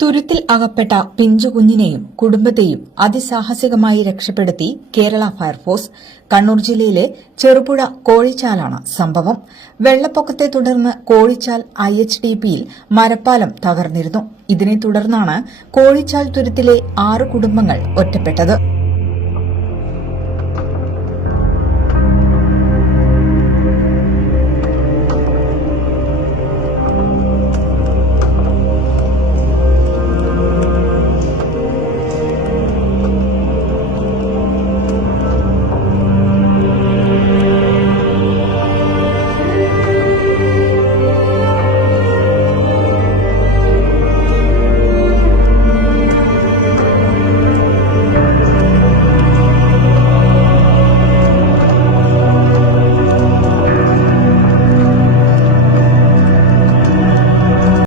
തുരുത്തിൽ അകപ്പെട്ട പിഞ്ചുകുഞ്ഞിനെയും കുടുംബത്തെയും അതിസാഹസികമായി രക്ഷപ്പെടുത്തി കേരള ഫയർഫോഴ്സ്. കണ്ണൂർ ജില്ലയിലെ ചെറുപുഴ കോഴിച്ചാലാണ് സംഭവം. വെള്ളപ്പൊക്കത്തെ തുടർന്ന് കോഴിച്ചാൽ IHDPയിൽ മരപ്പാലം തകർന്നിരുന്നു. ഇതിനെ തുടർന്നാണ് കോഴിച്ചാൽ തുരുത്തിലെ 6 കുടുംബങ്ങൾ ഒറ്റപ്പെട്ടത്.